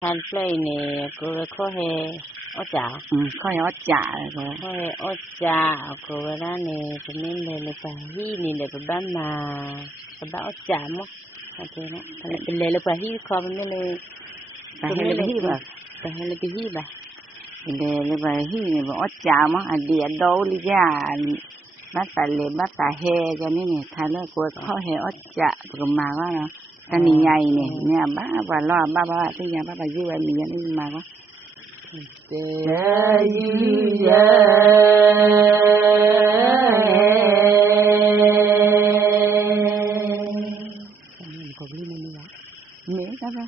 Than play nè cô có he ở chả có he ở chả rồi có he ở chả cô ra nè cho nên là phải hi nè để bà mà bà ở chả mà thế đó thành là phải hi không nên là phải hay là hi bà phải hay là hi bà để phải hi nè ở chả mà đi đâu đi ra bắt phải he cho nên nè thay là cô có he ở chả rồi mà nó cái này nhảy nè nhà ba và lo ba thì nhà ba dư vậy mình nhận mà có nhớ đó ba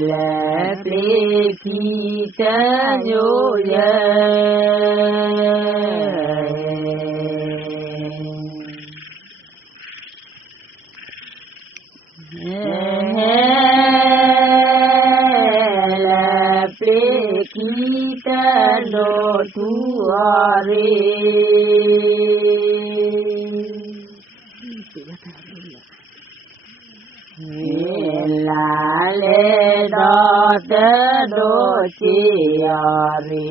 là bê thi ta nhô la kita lo tuare la le do te do chi ari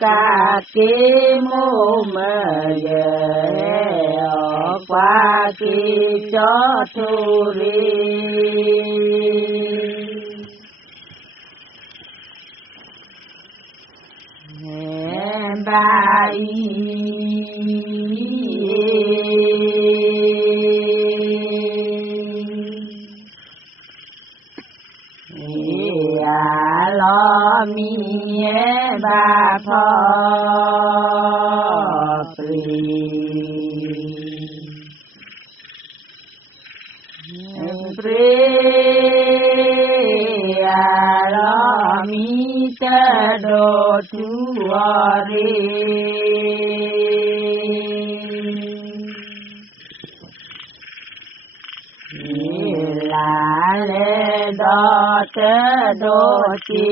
cả cái mô mờ qua cái cho thu bài lo mi ba tho pri lo mi ta do tu la le do te do chi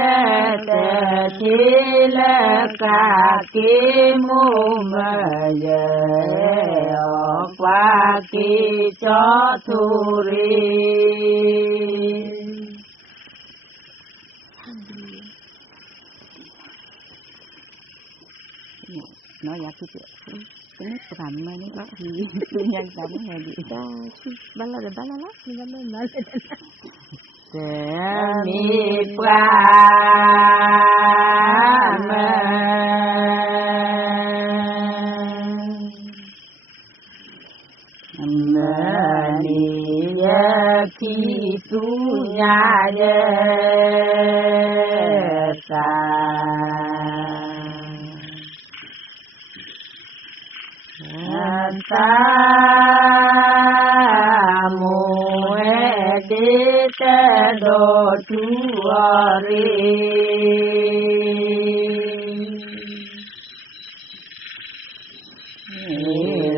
la te chi la ca ki mu ma qua ki cho thu nói giá cái chuyện cái nét của bạn mai nó thì tự nhiên giống này đi ra ba la thì nó mới nói mi qua mà ni khi tu nhà sa ta mô de ta do tu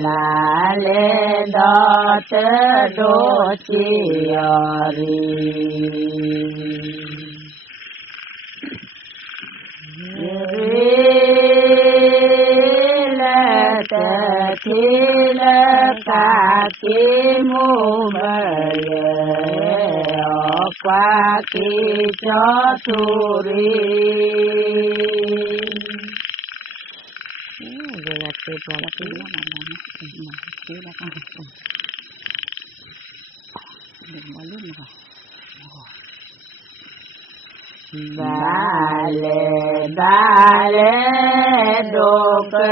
la le do ta do chi la ca ki mu ma qua ki cho thu rồi là tuyệt vời là cái mà cái đó con đừng có lúc mà ba le do ke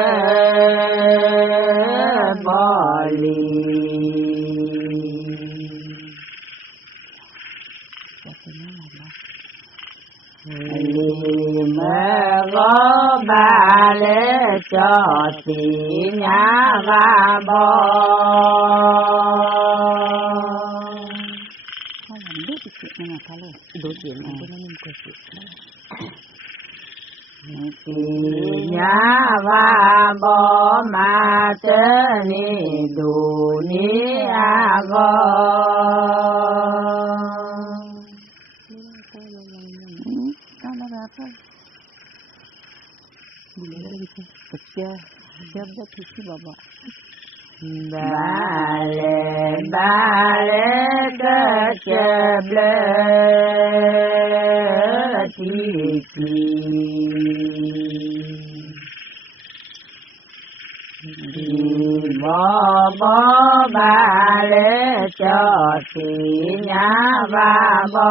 bali mà có ba lễ cho thì nhà ba bo không làm biết cái chuyện này là thay đổi chuyện này cho nên mình có chuyện nhà và bò mà tớ ni đủ ni go Bale keble tiki Bo bale cho thì nhà và bo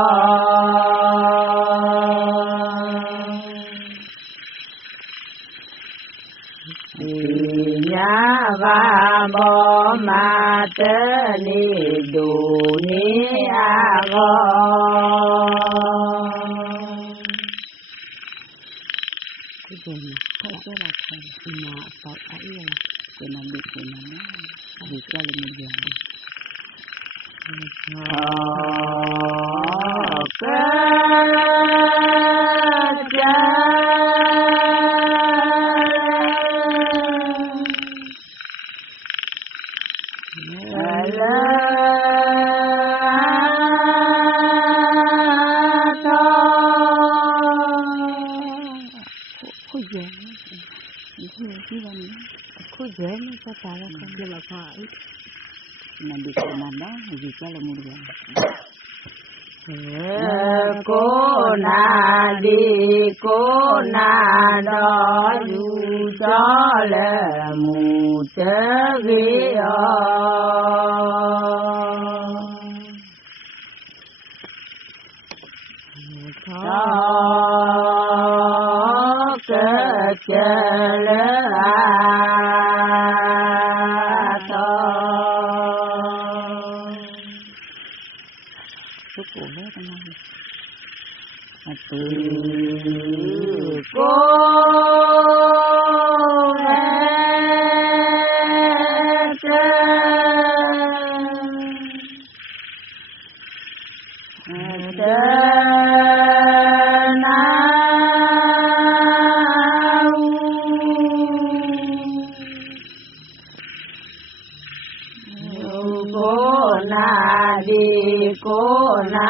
nhà và bo mà tớ ni đủ ni go cái gì mà cái là thằng mà tao ấy là cái nào bị cái nào bị cho lên một giờ Kau jangan apa lah kan dia lapar. Nanti nanda lagi kalau mula. Ko na do yu cho le mu te vi cô na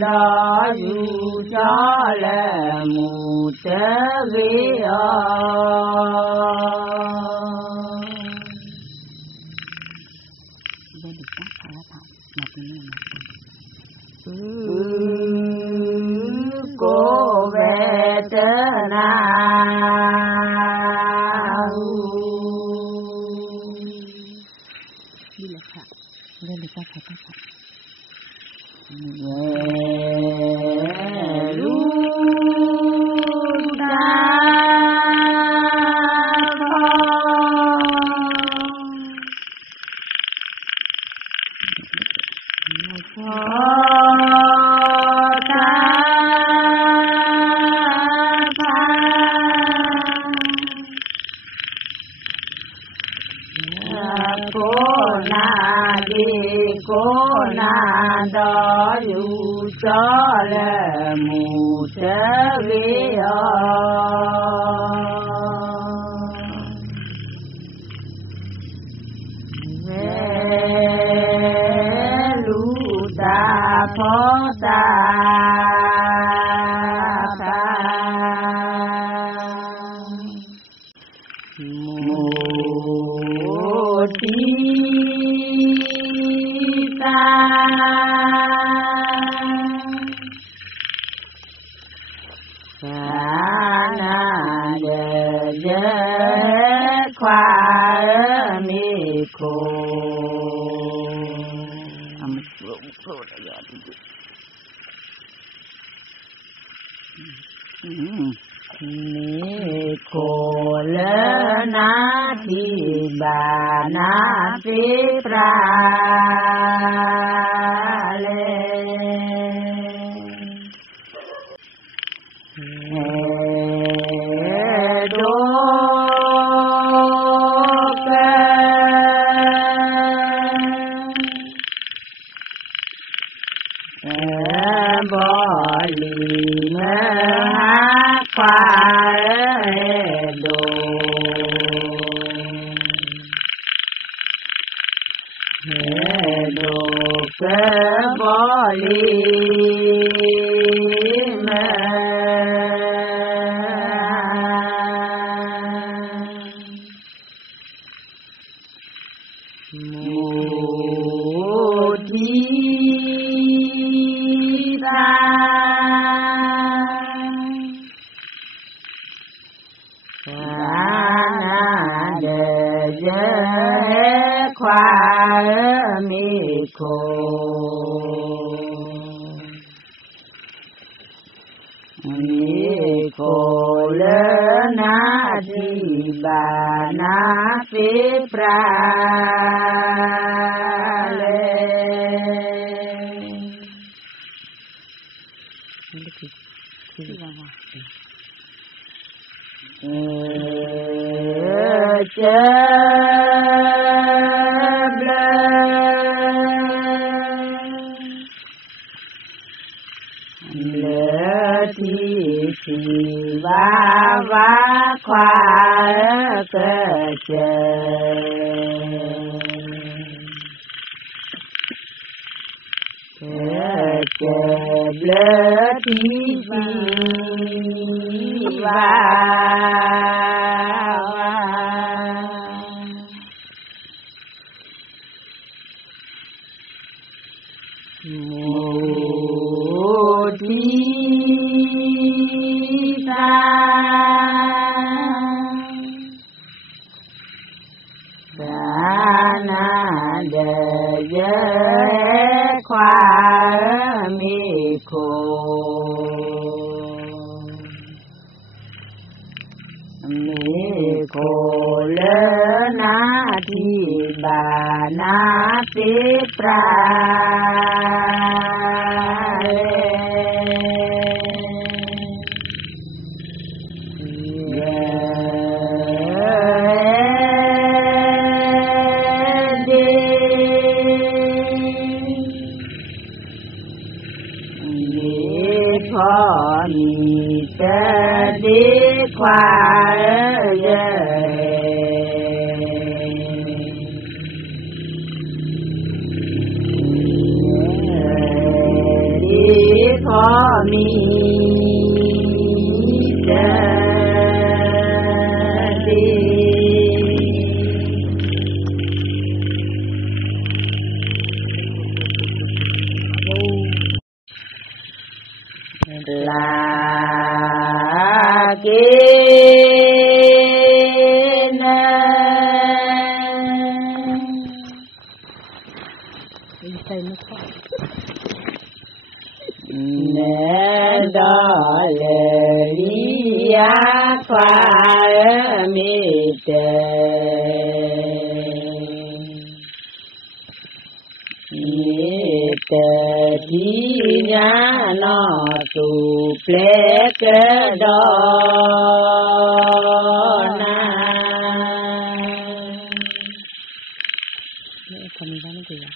đó dù cho là một thế vi cô về thế nào cô na đó dù cho là một thế vi lu ta phó ta một cô lỡ na thì bà na phê pra lê đô kê bỏ lì mơ hát khoa đồ đồ cơ bó ly mê mù thi ra khoa mi khổ lỡ na di ba na phê pra le va khoa cơ chê blơ thi va mô thi ta na đề khoa mi khổ lỡ na thi bà na phê pra đi khoa đi khó mi đi là nè đó lìa khoa mi tê thi nhá nó tu ple cơ đó na không có cái gì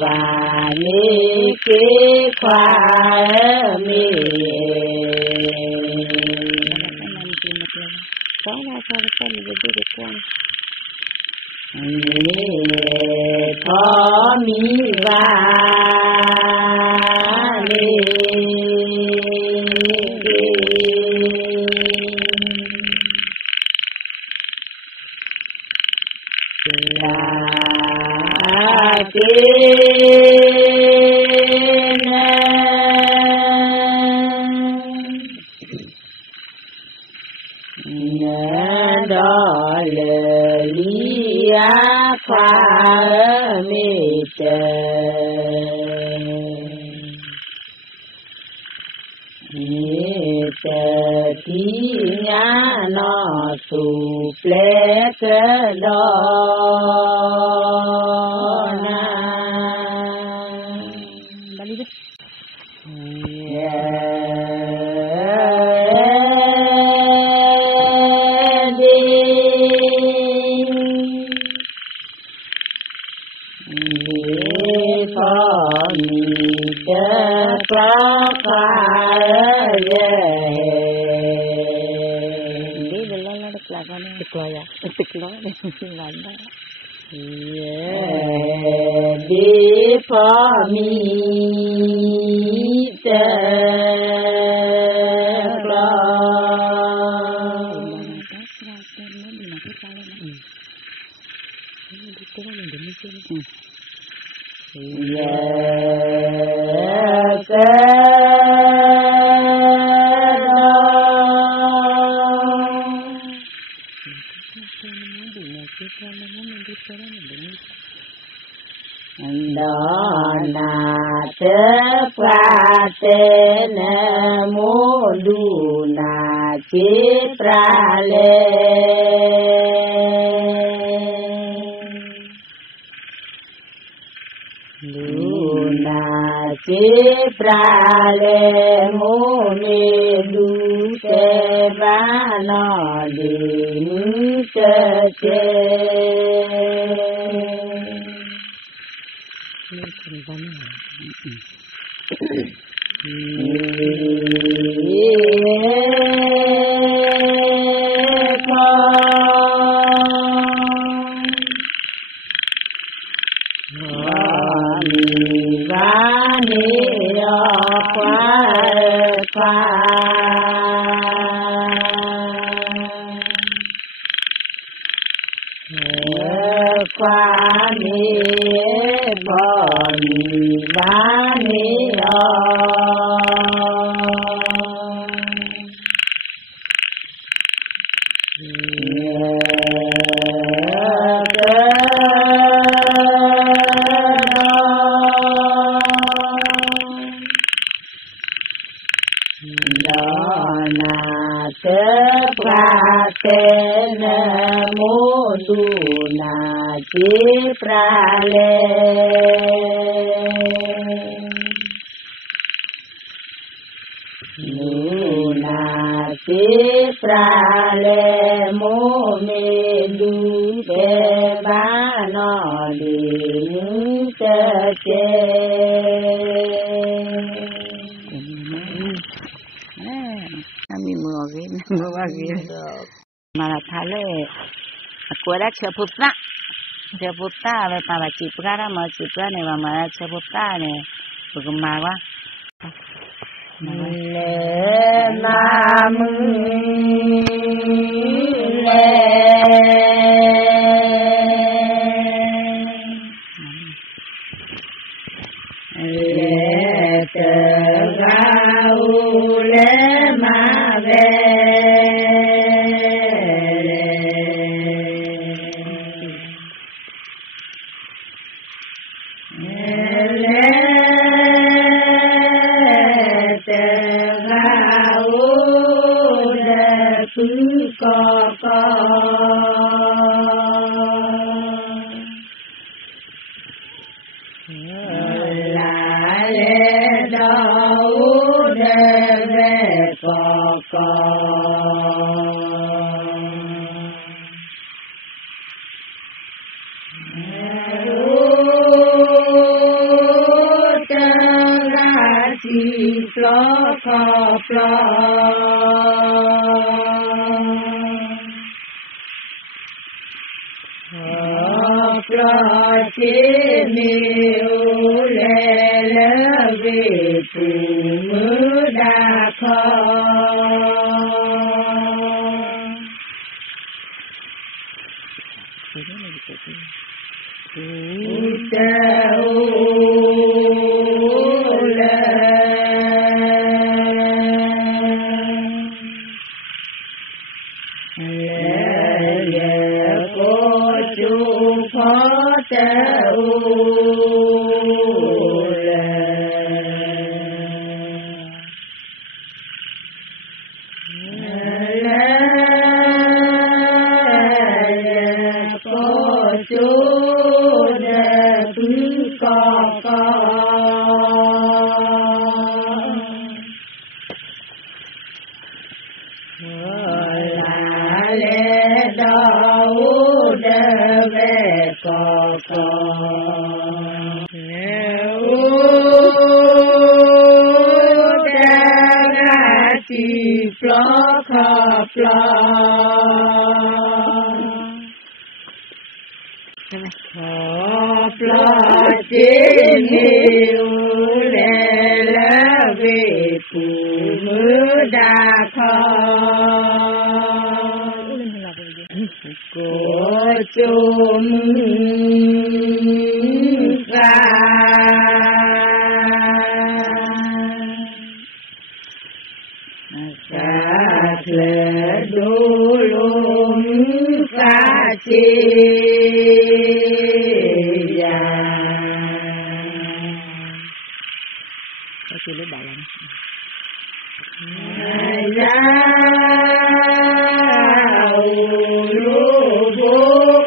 và ni kế khoa mi có ra sao con mình đi được con có mi và ni đó là lý khoa mi tê thi nhá nó tu ple cơ đó na phò mi chớ có ye đi bên đó nó là con nó tịch loài tịch loài này làm đó đi phò mi chớ đó là thế qua tên mô đu na chế pra lê đu na chế pra lê mô mê đu te ba nó đi tê tê Cepota về para chipra ra mà chipra này mà cepota này bực mà quá lệ nam lệ tơ gạo lệ mà về đau đớn về có ปลอขอปลอจินิวเลละเวปูมือดาคอโกจุมกาสาเถดูลุมกาจียาก็คือรู้บอกแล้วลูบุ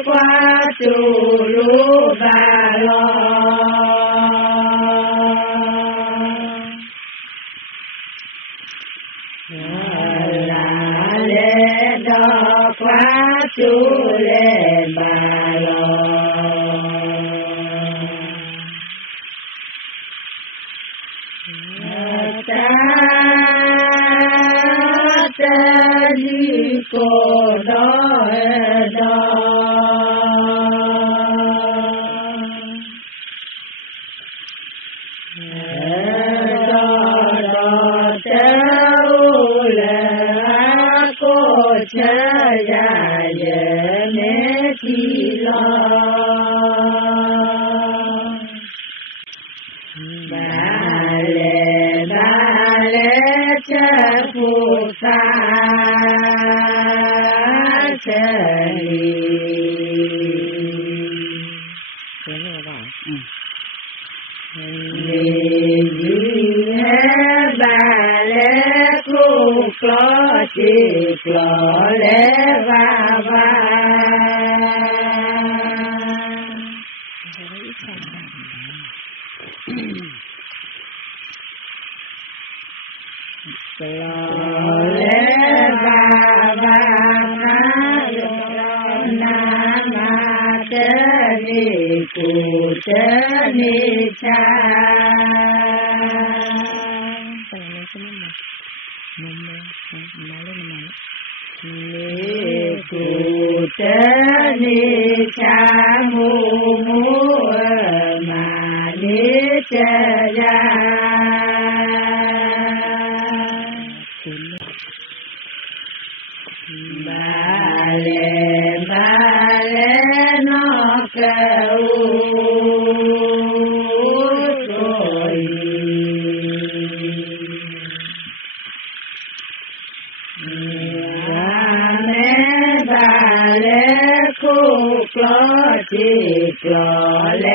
ปะจุลูบาลอลาเลดอกวาจุเลบาลอตาเตลิโกดอดอเจ้าละโกชยาเยเมทีลอบาเลเจ้าผู้สาเชลีเห็นไหมว่าลีเฮบาเลคุกลอจิกลอเลบาบากลอเลบาบานาโยนามาเจนิกุเจนิชานิกุเจนิชามูมูมานิเจยาบาเลนอกอูโตเมบาเลคุกลอจิกลอเล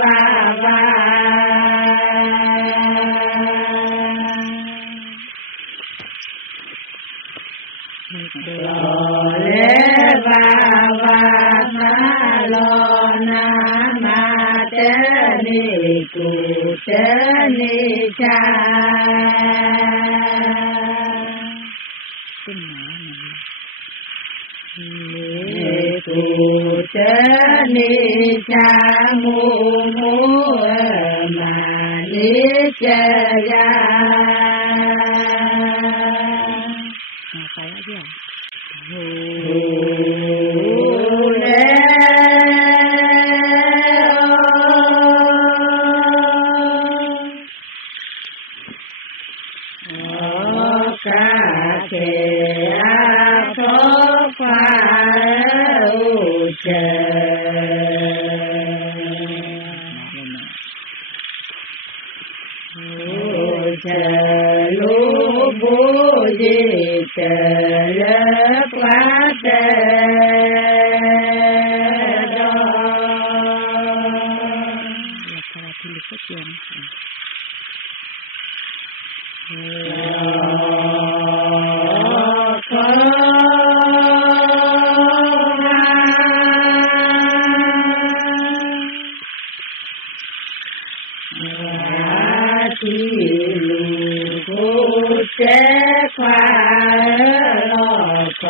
บาบาลอเลบาบานาลอนามาเจนิกุเจนิชานิกุเจนิชามูมูมานิเจยาเลกาเทอาโทฟาอุเชลูบุจิเตลปะเตดอเจ้าควาลอก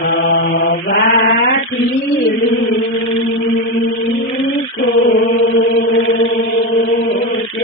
ลอกวาทีลูกุเจ้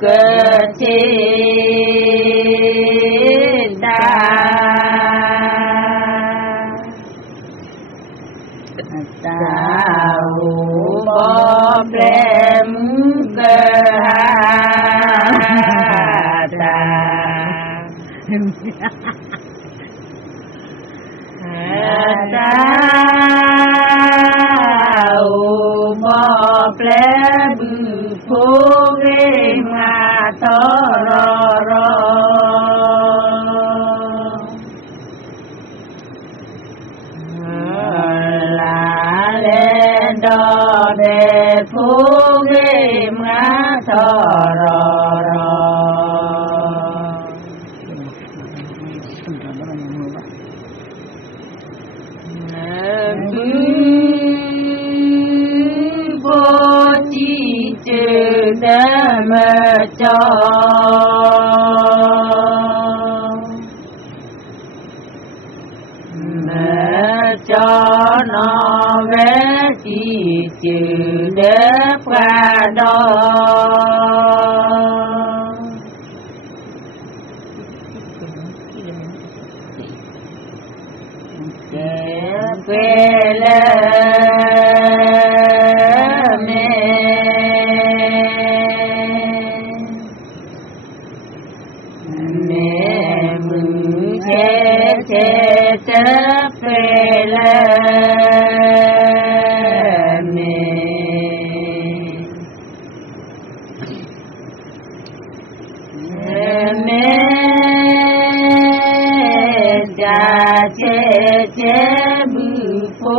cơ chế ta tao bóp lem cơ ta tao bóp lem phố ghê mà thơ rò là lên đó để phố ghê mà thơ rò vô chi chữ đã mà cho nó vẽ chi chữ để qua đó quê mẹ mừng thế chấp về mẹ cha chế bự phố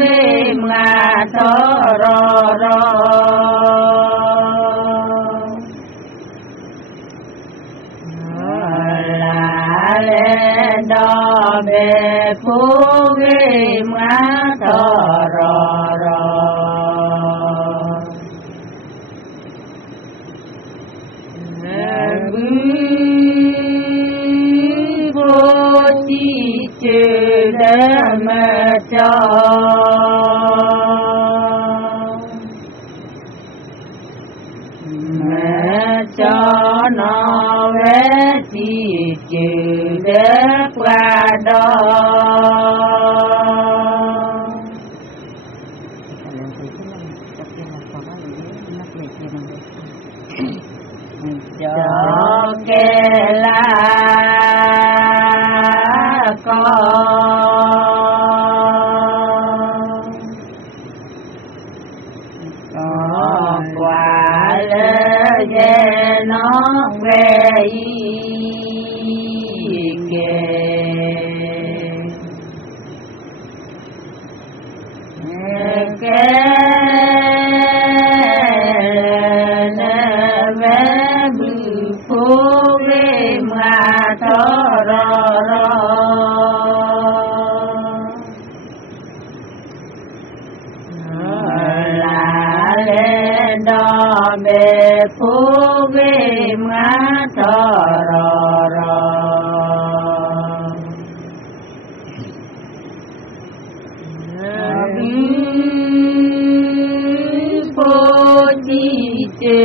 ghê mà thơ rò là lên đó về phố ghê mà thơ rò vô chi chữ đã mà cho nó vẽ chi chữ để qua đó cho kê la con có quả lỡ về nó về bề phố ghê má thơ rò phố chi chữ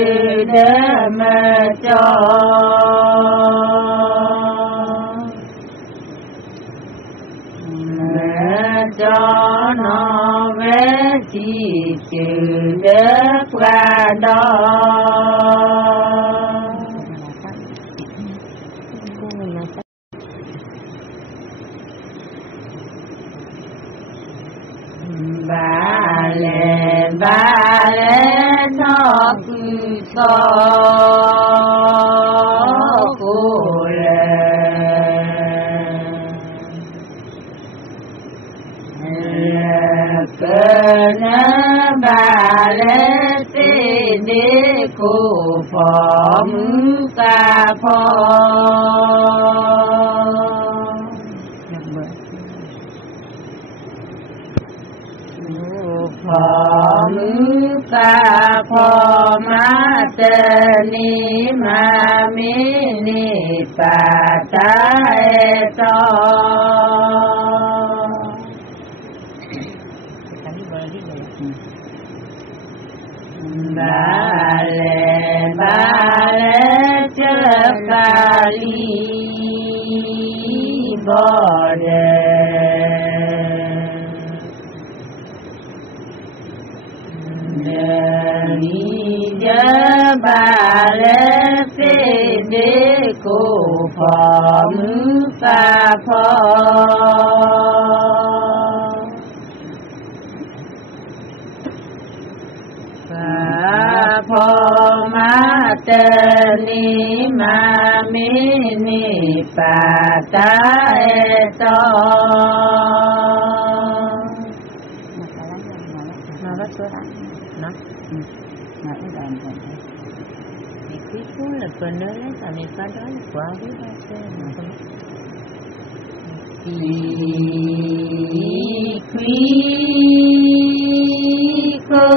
đã mà cho nó vẽ chi chữ để qua đó ba lệ nó cứ so cô cơ na ba lệ tê đê cô phò mứ ca phò phò mứ ca phò ma tê ni ma mi ni pa ta e to ba li bo de ni ja ba le pe de ko phom pa pho pho ma te ni ma mi ni pa ta e to nó rất số hả nó nó cái đàn rồi thì quý phú là phần nữa đấy tại vì có đó là quá quý ba xe mà không quý cô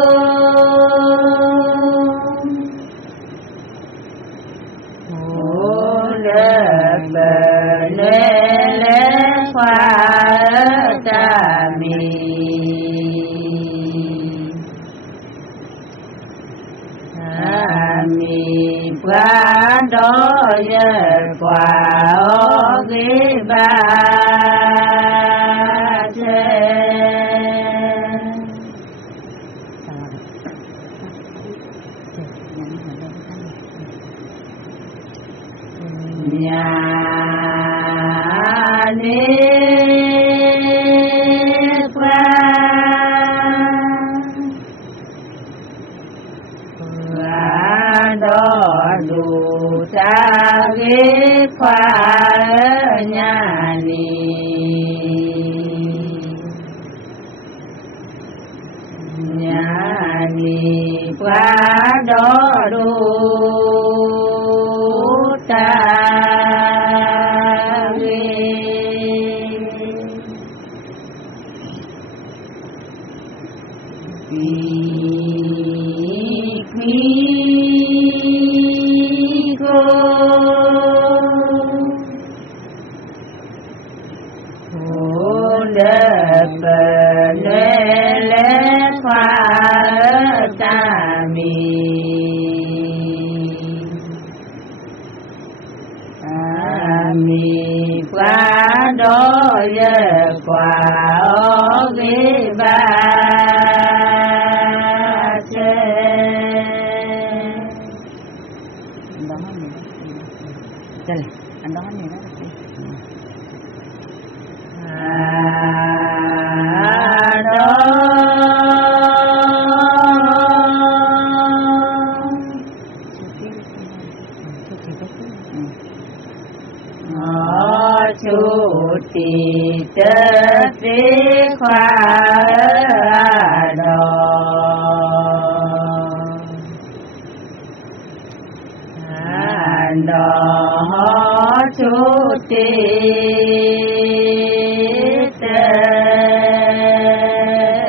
qua đó giờ qua cái ba nhà đi qua đó đủ ta ghế khoa nhà ni qua đó đủ ta ghế qua đó giờ qua cái ba xe đó này anh đó này đó chú tì tớ tế khoa đò chú tì tớ qua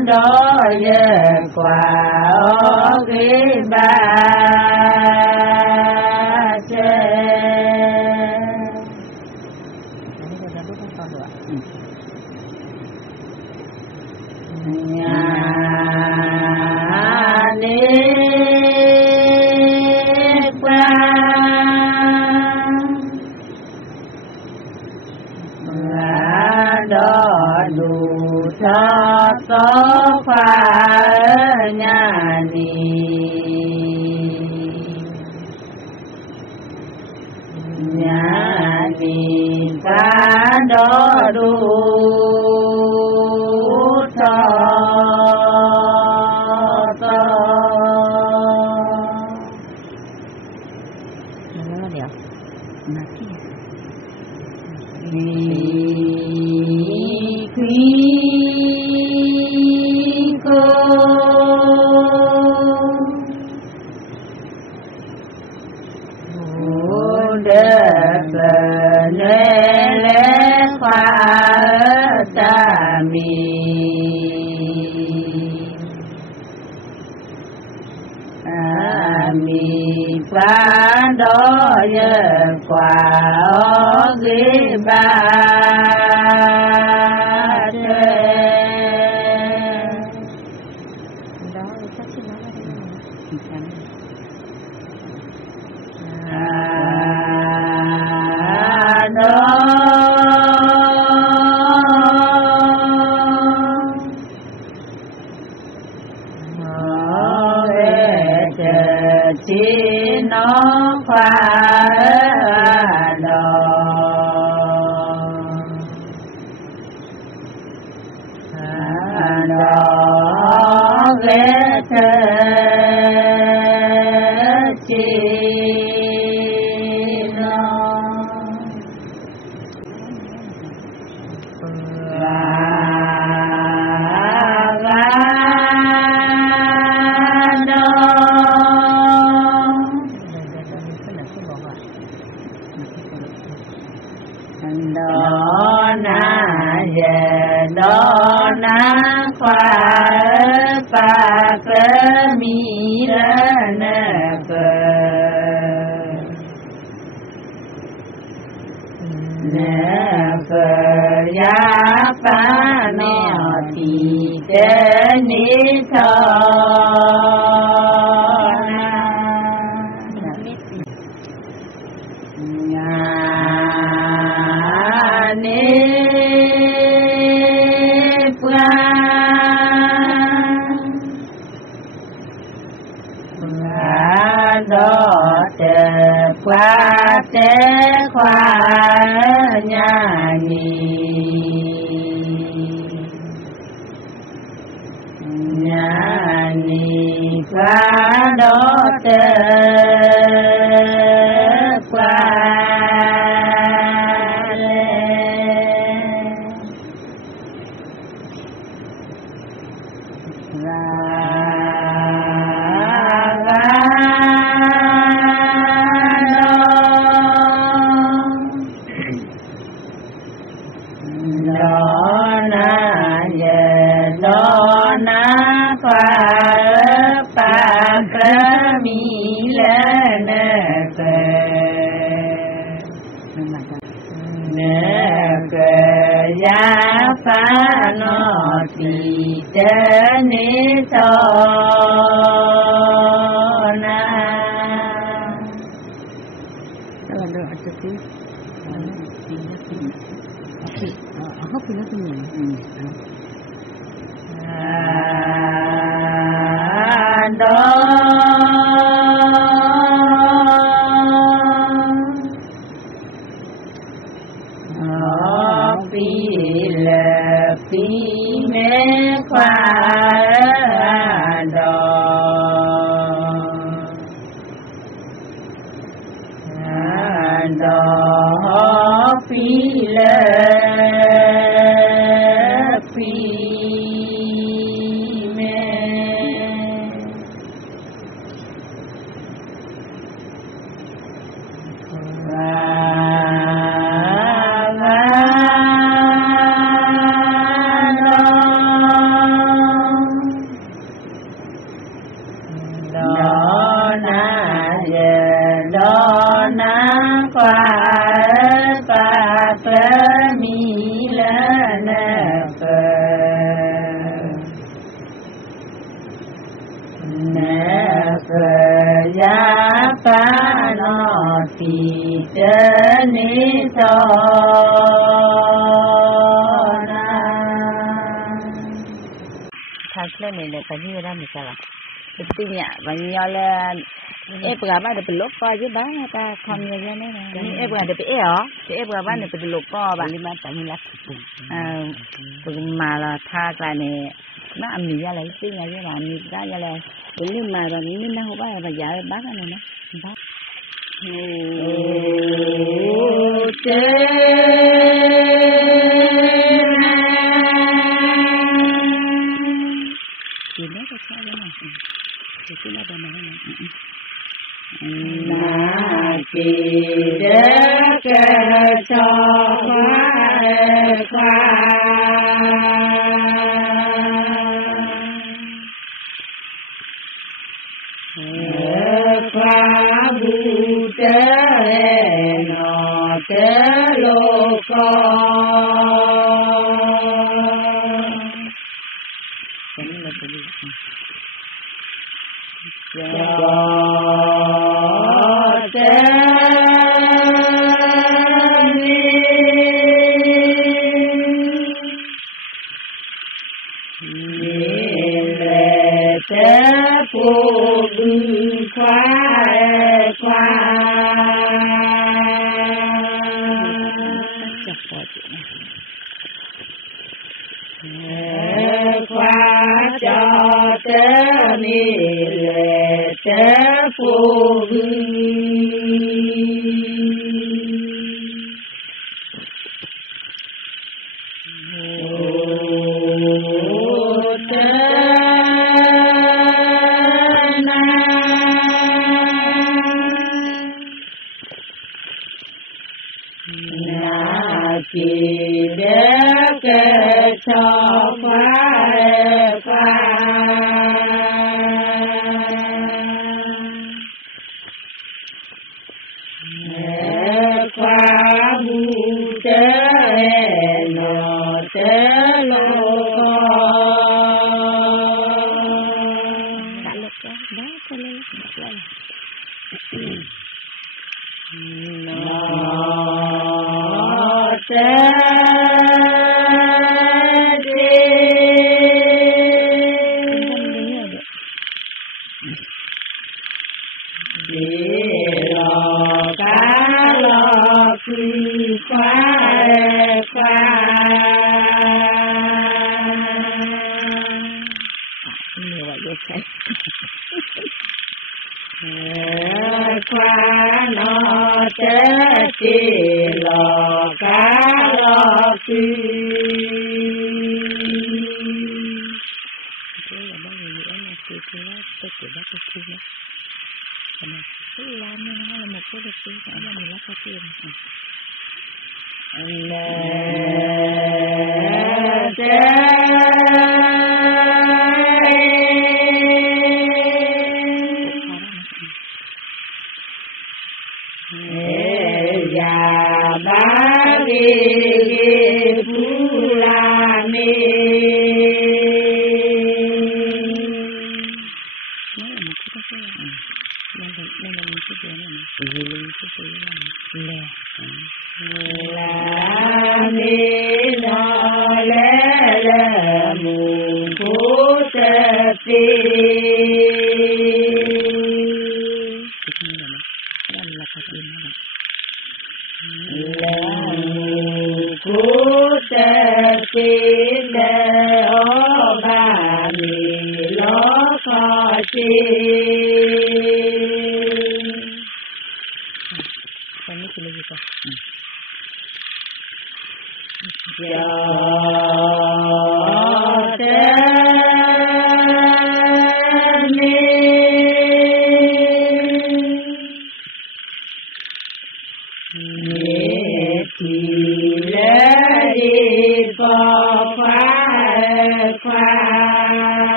đó giờ qua cái ba xe nhà đi qua đó đủ cho có khoa nhà ni qua đó đủ cho cơ nê lê khoa ta mi phá đó giờ quả ghế ba chỉ nó khoa đó ghé chỉ đó na về đó na khoa pa cơ mi ra na cơ na cơ ya pa no ti te ni tho đó qua tế khoa nhà ni qua đó tế qua đó na về đó na khoa pa cơ mi lên nè cơ ya pha nó ti te ni tho na đó là cho tí hấp thì nó không nhiều. Đó pi là pi mê khoa đó đó pi là đó na về đó na khoa pa cơ mi lên nè cơ ya pa nó ti te ni tho na translate này là cái gì đó mình sao Betinya banyak lah. Berapa ada pelupa je bang apa kami aja ni. Ini berapa ada berapa ada pelupa bang. 5 tahun lagi. Malah thà cái này nó ăn mì ra lấy xí ngay cái là mì ra là nhưng mà rồi mình nó không phải là giờ bác này nè bác thì nó có sao thế này thì cái nó bên này kỳ đất cho khoa bu tê nọ tê lô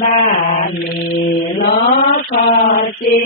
ba mi lo có chi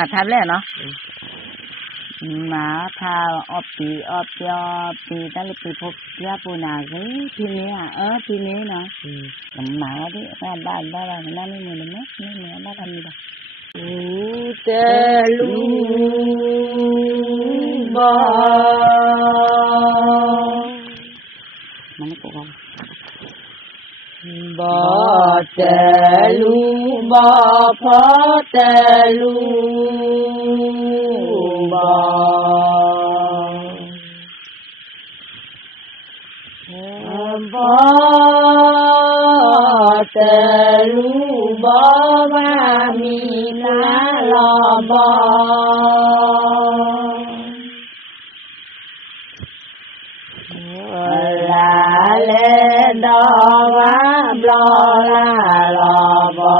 mà tham lẽ nó mà tha ọp pi ta le pi phop ya pu na cái pi ne pi ne nó mà đấy ba na ni mu ne ba tham đi ba u te lu ba mana ko ba Bỏ tè lu bỏ phó tè lu bỏ tè lu bỏ ba mi na lo bỏ la le đo va blo la lo bo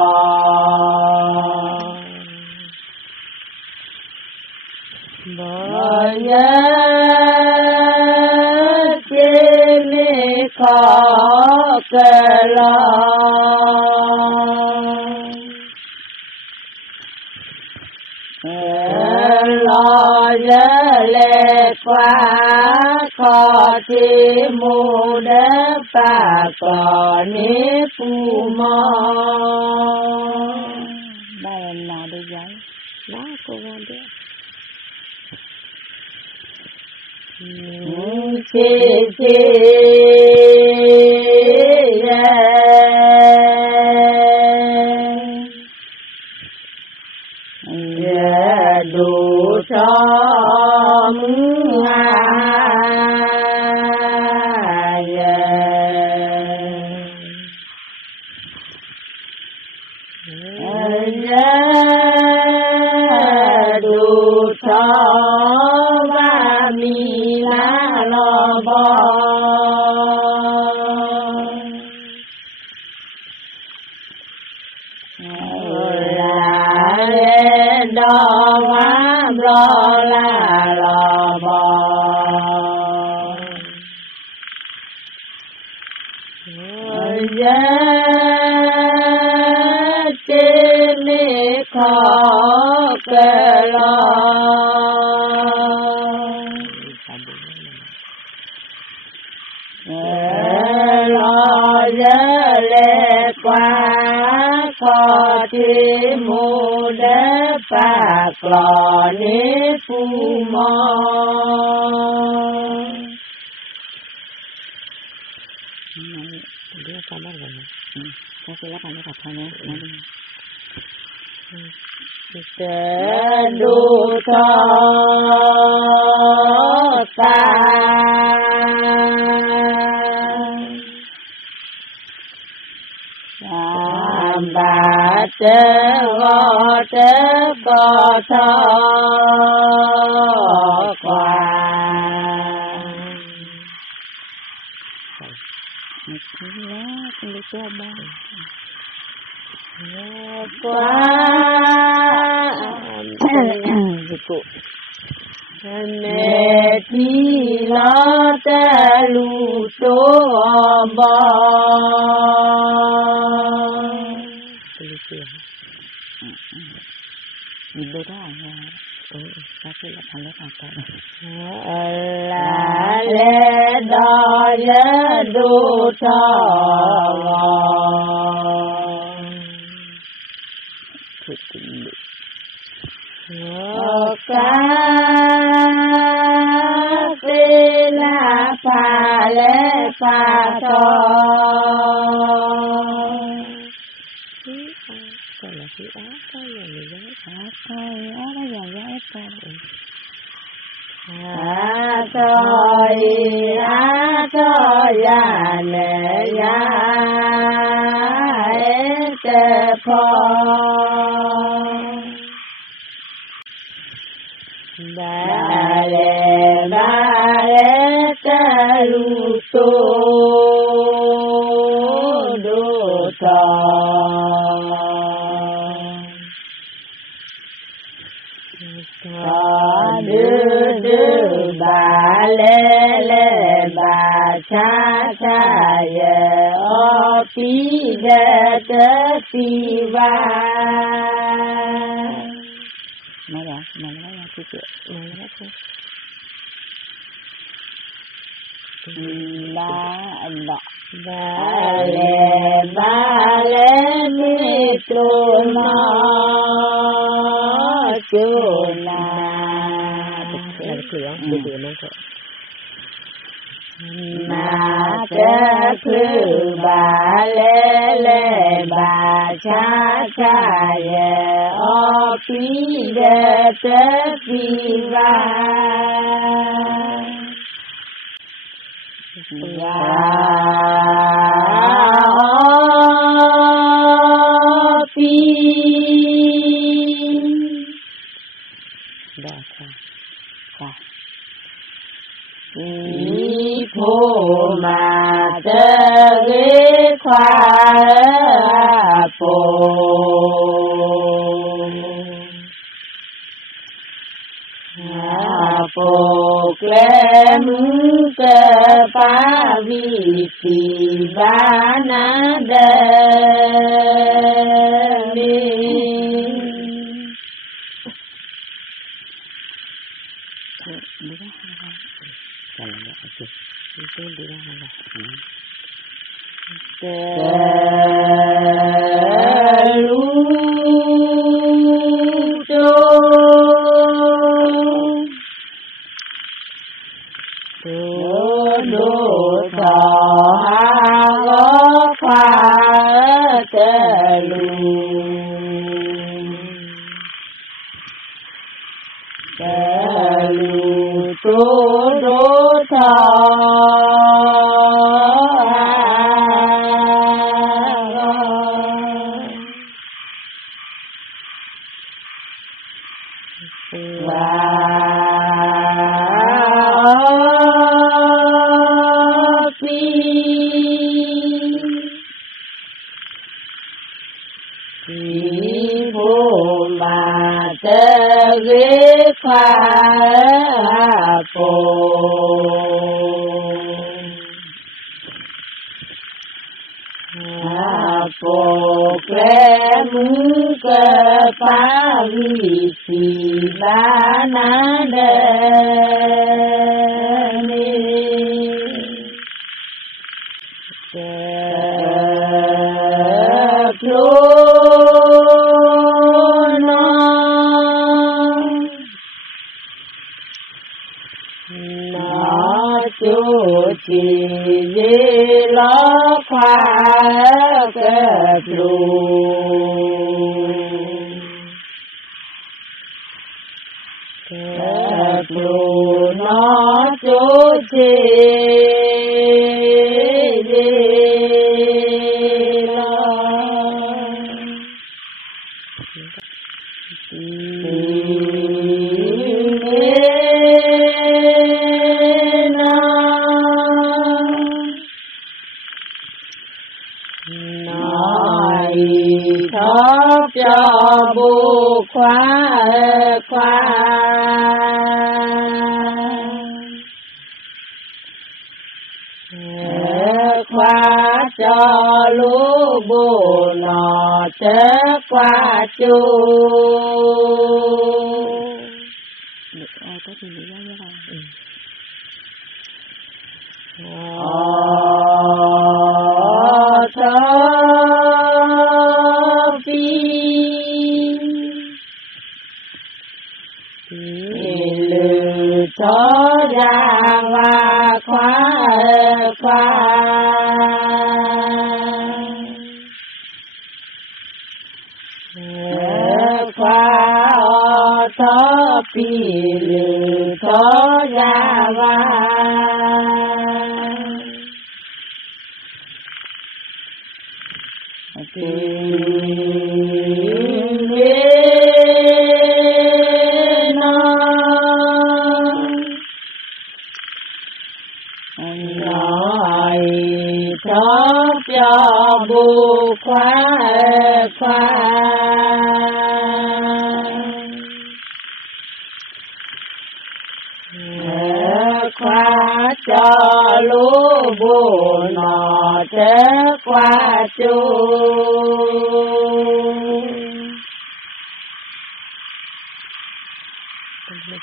bo nhớ chê mê khó cơ lo lo nhớ lệ qua khó thì mù đế bà có nế phù mò. Đây là nào đây giấy? Đó cô con biết. Chê đủ cho đủ cho ba mi la lo bo la le đo ma lo la lo bo khó cơ lo lo nhớ lệ qua khó thì mù đế bạc lò nế phu mò. Dia sabar kan? Saya silakan dekat sana. Kita duta ta sambat got kotha qua nè chi lo ta lu tô bò ibu dah ya tapi lah kalau apa la le do ye du cho ca phê la pha lê pha cho cái là cái đó cái là người giáo pháp coi đó là giờ giáo pháp thôi ya nè ya te pho ba le ta lu tô đô ta đưa bà lê bà cha ye o pi de te pi va nói ra cái chuyện nói ra thôi ba lê mi tu ma chu na cửa nó thôi na te thứ ba lê lê bà cha cha ye o pi de te pi va pi đóค่ะphô mà tơ ghế khoa phô phô klem ke pa vi ti ba na de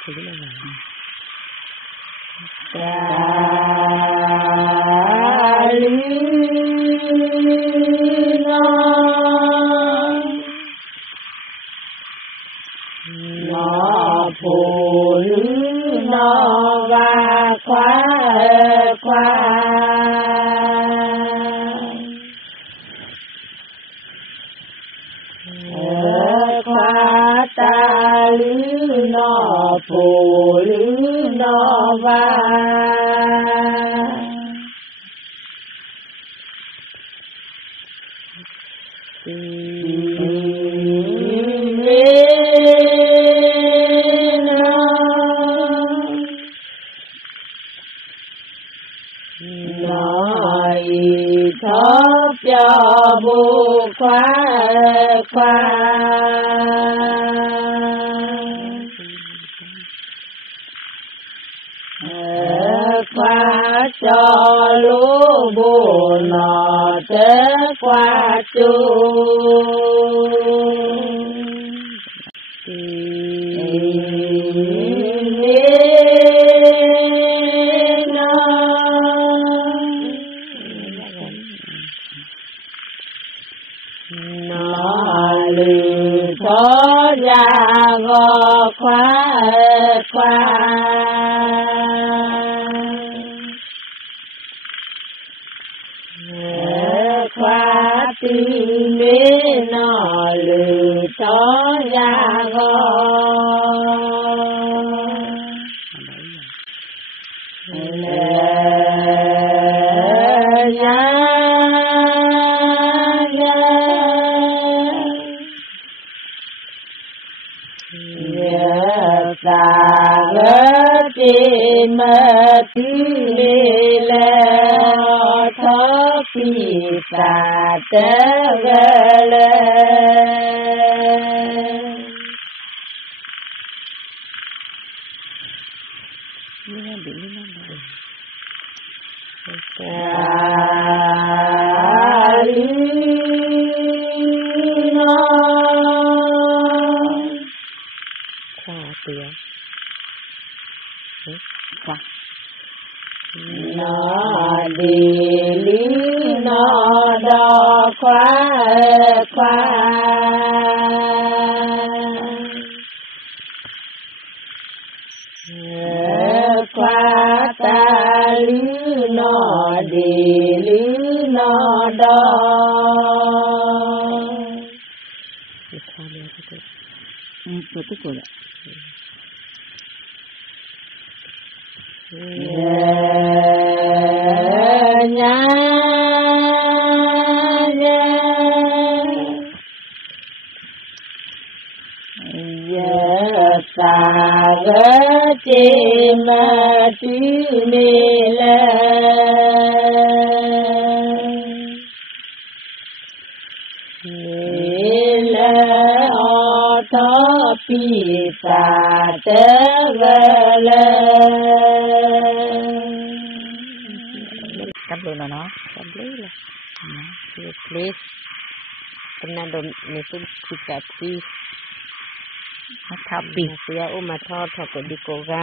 itu dia lah. phụ nữ nó va nói thóp cho bu khoa cho lũ bù nọ tế qua chu nó lì thó ra gò khoa tim mê nó lì thó ra gò mà đi lẽ thọ phi ta tế lẽ nó đi lý nó đo khoa ta lý nó đi lý nó đo ta gỡ chê mà trí mê lê o thọ phi ta tế lê cắm luôn nó cắm lấy là please tenan do mesin kita pi happy ya uma thọ thọ ko dikoga